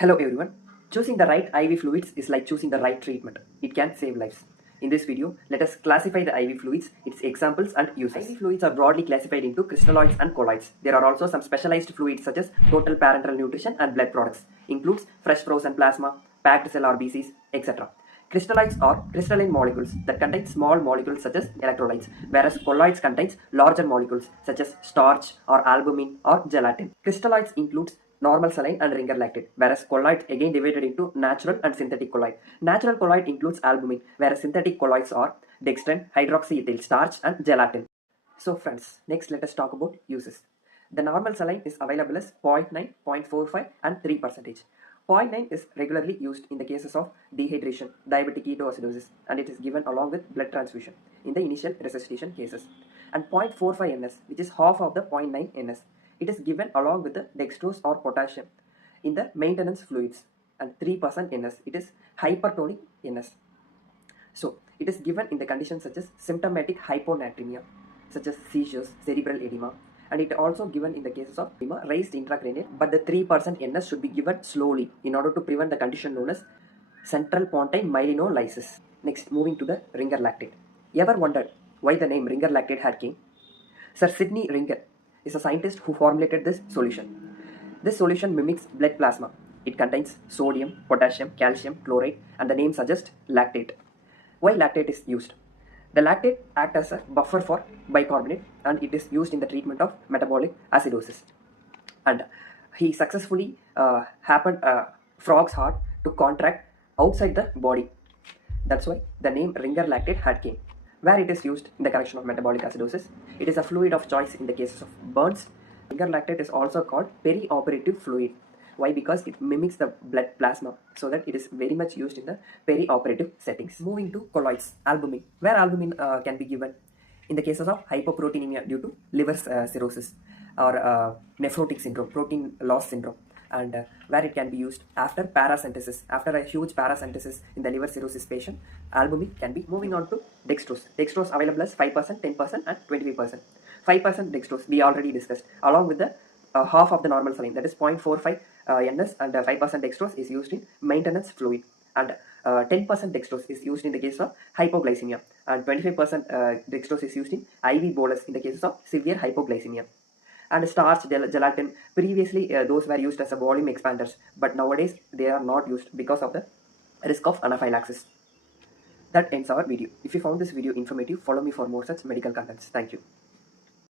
Hello everyone. Choosing the right IV fluids is like choosing the right treatment. It can save lives. In this video, let us classify the IV fluids, its examples and uses. IV fluids are broadly classified into crystalloids and colloids. There are also some specialized fluids such as total parenteral nutrition and blood products. Includes fresh frozen plasma, packed cell RBCs, etc. Crystalloids are crystalline molecules that contain small molecules such as electrolytes, whereas colloids contains larger molecules such as starch or albumin or gelatin. Crystalloids includes normal saline and ringer lactate, whereas colloids again divided into natural and synthetic colloid. Natural colloid includes albumin, whereas synthetic colloids are dextrin, hydroxyethyl starch and gelatin. So friends, next let us talk about uses. The normal saline is available as 0.9, 0.45 and 3%. 0.9 is regularly used in the cases of dehydration, diabetic ketoacidosis, and it is given along with blood transfusion in the initial resuscitation cases. And 0.45 ns, which is half of the 0.9 ns, it is given along with the dextrose or potassium in the maintenance fluids. And 3% ns, it is hypertonic ns. So it is given in the conditions such as symptomatic hyponatremia, such as seizures, cerebral edema, and it also given in the cases of edema raised intracranial, but the 3% ns should be given slowly in order to prevent the condition known as central pontine myelinolysis. Next, moving to the ringer lactate. Ever wondered why the name ringer lactate had came? Sir Sidney Ringer is a scientist who formulated this solution. This solution mimics blood plasma. It contains sodium, potassium, calcium, chloride, and the name suggests lactate. Why lactate is used? The lactate acts as a buffer for bicarbonate and it is used in the treatment of metabolic acidosis. And he successfully happened frog's heart to contract outside the body. That's why the name ringer lactate had came. Where it is used in the correction of metabolic acidosis, it is a fluid of choice in the cases of burns. Ringer lactate is also called perioperative fluid. Why? Because it mimics the blood plasma, so that it is very much used in the perioperative settings. Moving to colloids, albumin. Where albumin can be given? In the cases of hypoproteinemia due to liver cirrhosis or nephrotic syndrome, protein loss syndrome, and where it can be used after paracentesis. After a huge paracentesis in the liver cirrhosis patient, albumin can be. Moving on to dextrose. Dextrose available as 5%, 10% and 25%. 5% dextrose we already discussed, along with the half of the normal saline, that is 0.45 ns, and 5% dextrose is used in maintenance fluid, and 10% dextrose is used in the case of hypoglycemia, and 25% dextrose is used in IV bolus in the cases of severe hypoglycemia. And starch, gelatin, previously those were used as a volume expanders, but nowadays they are not used because of the risk of anaphylaxis. That ends our video. If you found this video informative, follow me for more such medical contents. Thank you.